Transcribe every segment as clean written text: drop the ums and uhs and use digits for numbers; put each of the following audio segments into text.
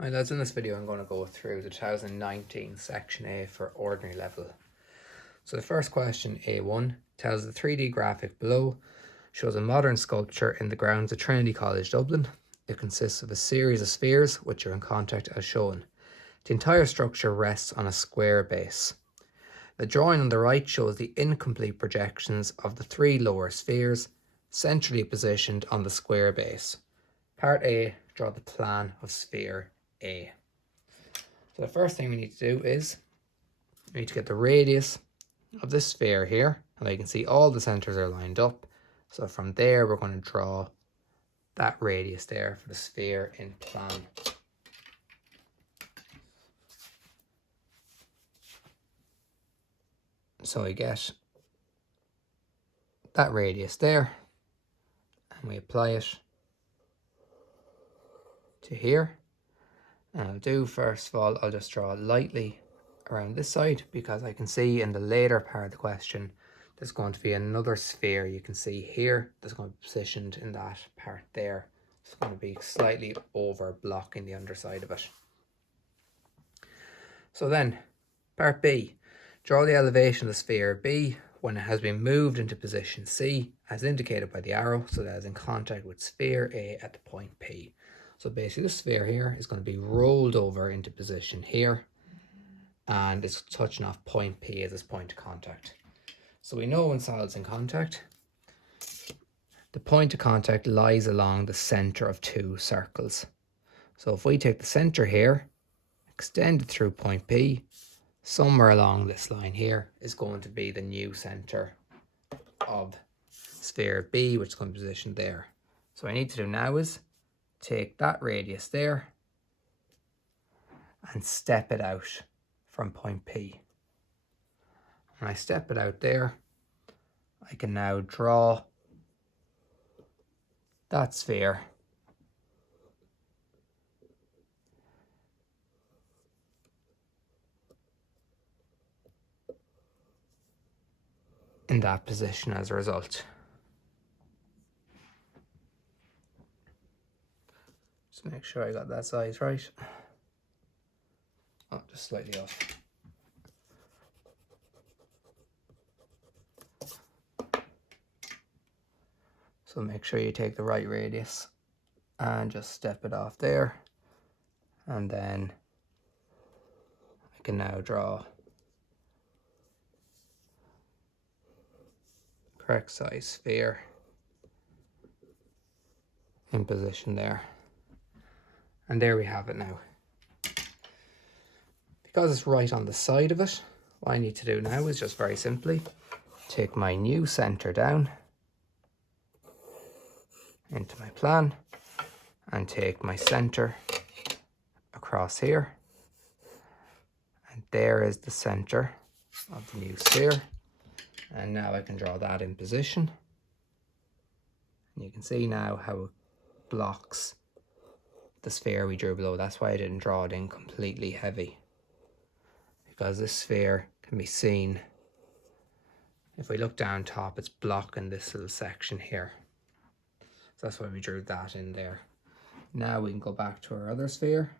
Hi lads, in this video I'm going to go through the 2019 Section A for Ordinary Level. So the first question, A1, tells the 3D graphic below shows a modern sculpture in the grounds of Trinity College Dublin. It consists of a series of spheres which are in contact as shown. The entire structure rests on a square base. The drawing on the right shows the incomplete projections of the three lower spheres centrally positioned on the square base. Part A, draw the plan of sphere A. So the first thing we need to do is we need to get the radius of this sphere here, and you can see all the centers are lined up. So from there we're going to draw that radius there for the sphere in plan. So I get that radius there and we apply it to here. And I'll do, first of all, I'll just draw lightly around this side because I can see in the later part of the question there's going to be another sphere. You can see here that's going to be positioned in that part there. It's going to be slightly over blocking the underside of it. So then, part B, draw the elevation of the sphere B when it has been moved into position C as indicated by the arrow, so that is in contact with sphere A at the point P. So basically this sphere here is going to be rolled over into position here and it's touching off point P as its point of contact. So we know when solids in contact, the point of contact lies along the center of two circles. So if we take the center here, extend it through point P, somewhere along this line here is going to be the new center of sphere B, which is going to be positioned there. So what I need to do now is take that radius there and step it out from point P. When I step it out there, I can now draw that sphere in that position as a result. Just make sure I got that size right. Oh, just slightly off. So make sure you take the right radius and just step it off there. And then I can now draw the correct size sphere in position there. And there we have it now. Because it's right on the side of it, what I need to do now is just very simply take my new center down into my plan and take my center across here. And there is the center of the new sphere. And now I can draw that in position. And you can see now how it blocks the sphere we drew below. That's why I didn't draw it in completely heavy, because this sphere can be seen. If we look down top, it's blocking this little section here. So that's why we drew that in there. Now we can go back to our other sphere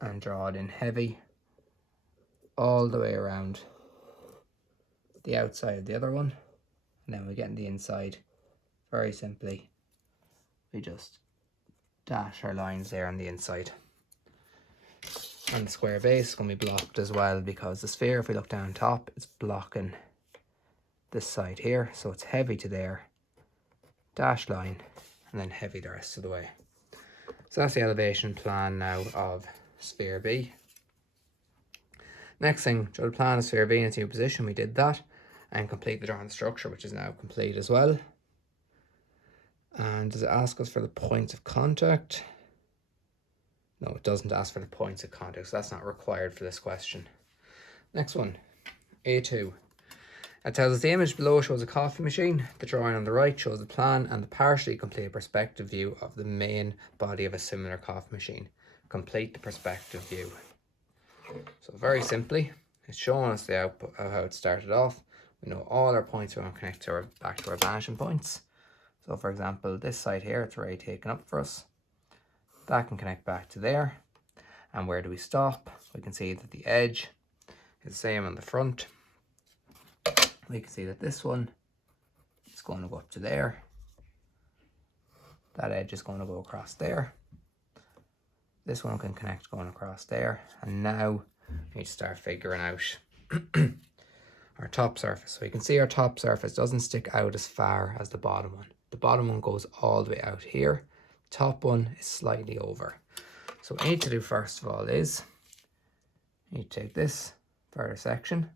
and draw it in heavy all the way around the outside of the other one. And then we get in the inside. Very simply, we just dash our lines there on the inside. And the square base is going to be blocked as well, because the sphere, if we look down top, it's blocking this side here. So it's heavy to there, dash line, and then heavy the rest of the way. So that's the elevation plan now of sphere B. Next thing, draw the plan of sphere B in its new position. We did that and complete the drawing structure, which is now complete as well. And does it ask us for the points of contact? No, it doesn't ask for the points of contact, so that's not required for this question. Next one, A2. It tells us the image below shows a coffee machine. The drawing on the right shows the plan and the partially complete perspective view of the main body of a similar coffee machine. Complete the perspective view. So very simply, it's showing us the output of how it started off. We know all our points are going to connect to back to our vanishing points. So for example, this side here, it's already taken up for us. That can connect back to there. And where do we stop? We can see that the edge is the same on the front. We can see that this one is going to go up to there. That edge is going to go across there. This one can connect going across there. And now we need to start figuring out our top surface. So you can see our top surface doesn't stick out as far as the bottom one. The bottom one goes all the way out here. The top one is slightly over. So what we need to do first of all is you need to take this further section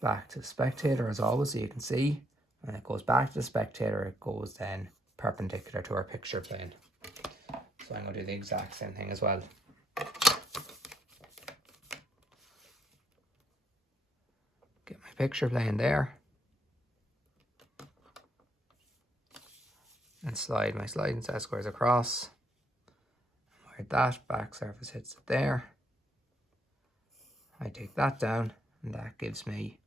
back to the spectator as always, so you can see when it goes back to the spectator, it goes then perpendicular to our picture plane. So I'm going to do the exact same thing as well. Get my picture plane there and slide my sliding set squares across. Where that back surface hits it there, I take that down, and that gives me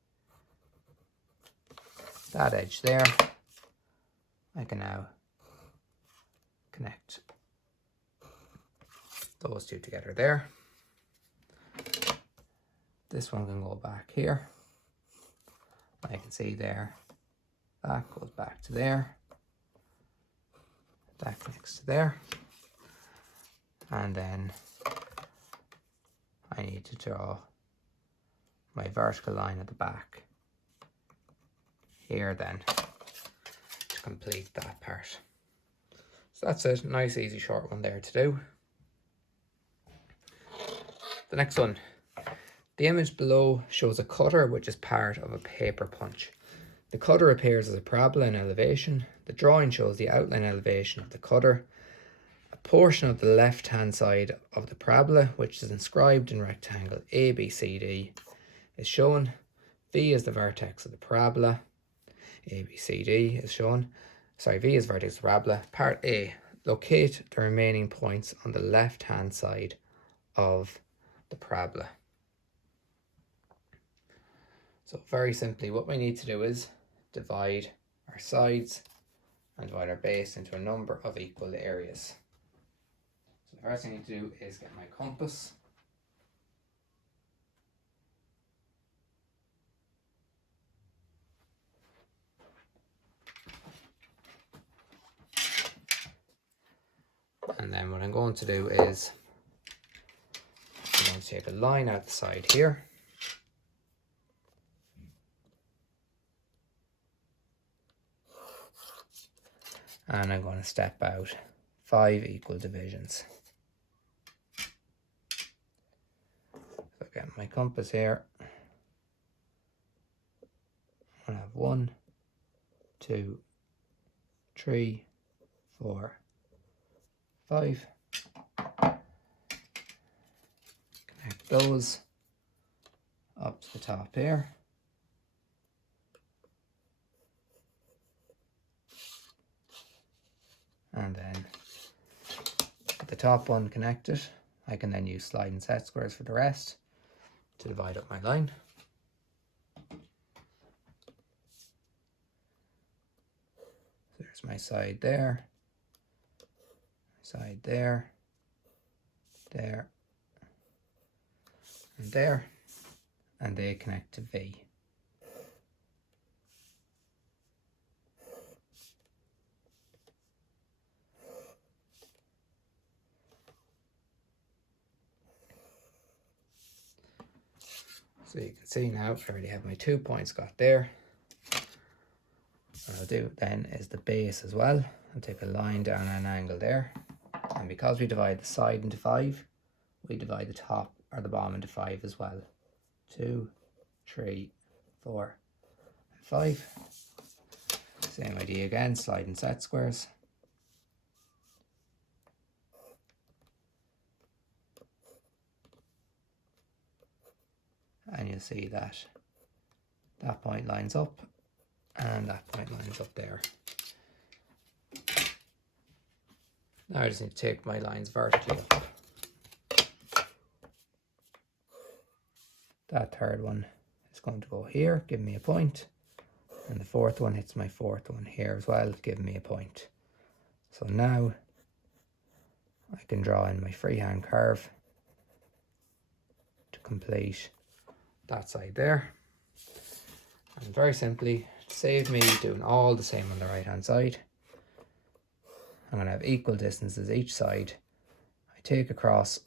that edge there. I can now connect those two together there. This one can go back here. I can see there, that goes back to there. That connects to there. And then I need to draw my vertical line at the back here then to complete that part. So that's a nice easy short one there to do. The next one, the image below shows a cutter which is part of a paper punch. The cutter appears as a parabola in elevation. The drawing shows the outline elevation of the cutter. A portion of the left hand side of the parabola, which is inscribed in rectangle ABCD, is shown. V is the vertex of the parabola. ABCD is shown. V is vertex of the parabola. Part A, locate the remaining points on the left hand side of the parabola. So very simply what we need to do is divide our sides and divide our base into a number of equal areas. So the first thing I need to do is get my compass. And then what I'm going to do is I'm going to take a line out the side here. And I'm going to step out 5 equal divisions. So again, my compass here. I have 1, 2, 3, 4, 5. Connect those up to the top here. And then the top one connected. I can then use sliding set squares for the rest to divide up my line. There's my side there, side there, there, and there, and they connect to V. So you can see now I already have my 2 points got there. What I'll do then is the base as well. I'll take a line down an angle there. And because we divide the side into 5, we divide the top or the bottom into 5 as well. 2, 3, 4, and 5. Same idea again, sliding set squares. And you'll see that that point lines up and that point lines up there. Now I just need to take my lines vertically up. That third one is going to go here, give me a point. And the fourth one hits my fourth one here as well, giving me a point. So now I can draw in my freehand curve to complete that side there. And very simply, to save me doing all the same on the right hand side, I'm going to have equal distances each side. I take across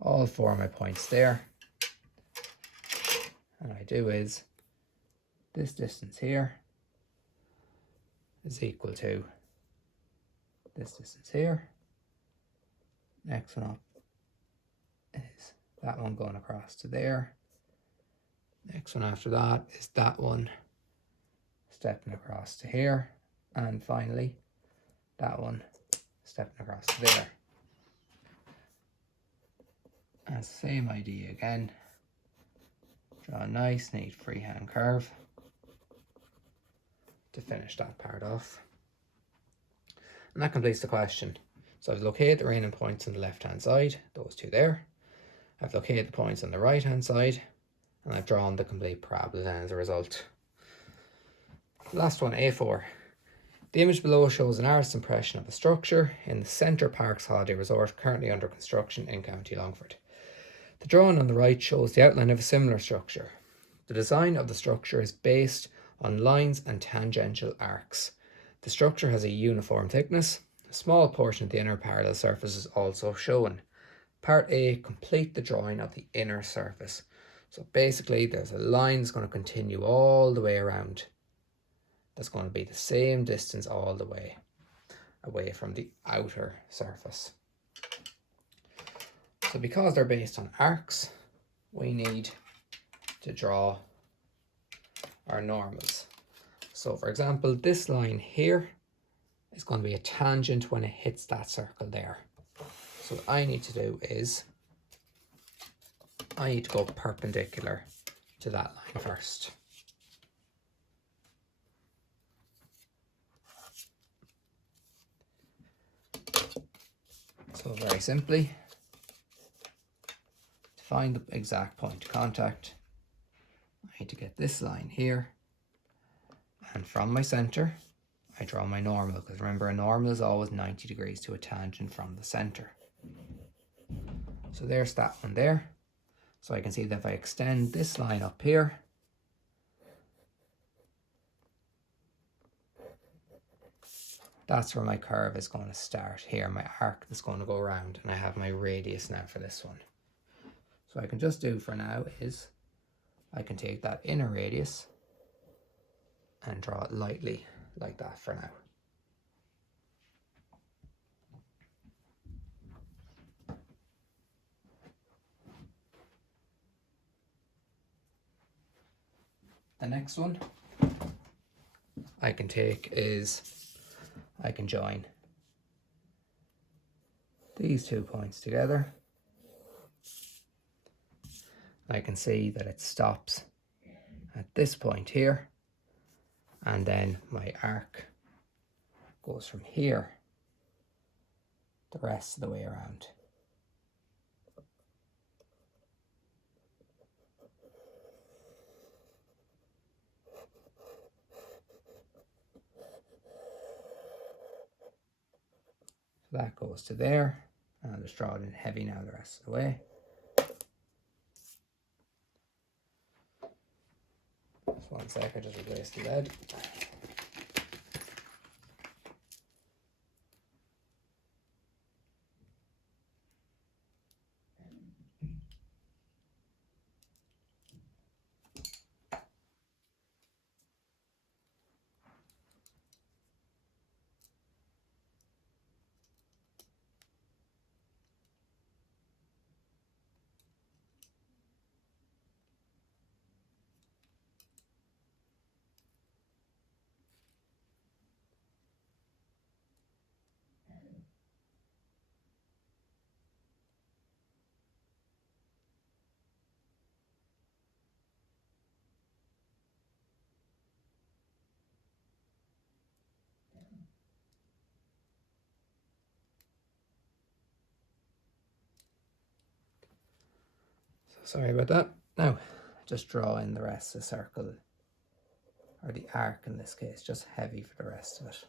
all 4 of my points there. And what I do is, this distance here is equal to this distance here. Next one up is that one going across to there. Next one after that is that one stepping across to here. And finally, that one stepping across to there. And same idea again. Draw a nice, neat freehand curve to finish that part off. And that completes the question. So I've located the remaining points on the left-hand side, those 2 there. I've located the points on the right-hand side, and I've drawn the complete parabola then as a result. Last one, A4. The image below shows an artist's impression of a structure in the Center Parcs Holiday Resort, currently under construction in County Longford. The drawing on the right shows the outline of a similar structure. The design of the structure is based on lines and tangential arcs. The structure has a uniform thickness. A small portion of the inner parallel surface is also shown. Part A, complete the drawing of the inner surface. So basically there's a line that's going to continue all the way around. That's going to be the same distance all the way away from the outer surface. So because they're based on arcs, we need to draw our normals. So for example, this line here is going to be a tangent when it hits that circle there. So what I need to do is, I need to go perpendicular to that line first. So very simply, to find the exact point of contact, I need to get this line here, and from my center, I draw my normal, because remember a normal is always 90 degrees to a tangent from the center. So there's that one there. So I can see that if I extend this line up here, that's where my curve is going to start here, my arc that's going to go around, and I have my radius now for this one. So what I can just do for now is, I can take that inner radius and draw it lightly like that for now. The next one I can take is, I can join these 2 points together. I can see that it stops at this point here, and then my arc goes from here the rest of the way around. So that goes to there, and I'll just draw it in heavy now the rest of the way. Just 1 sec, I just replaced the lead. Sorry about that. Now, just draw in the rest of the circle, or the arc in this case, just heavy for the rest of it.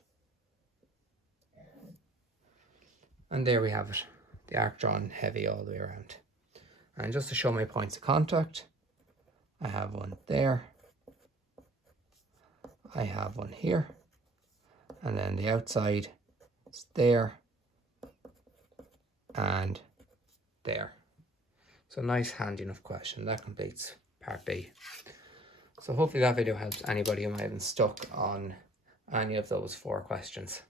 And there we have it, the arc drawn heavy all the way around. And just to show my points of contact, I have one there, I have one here, and then the outside is there and there. So nice, handy enough question. That completes part B. So hopefully that video helps anybody who might have been stuck on any of those 4 questions.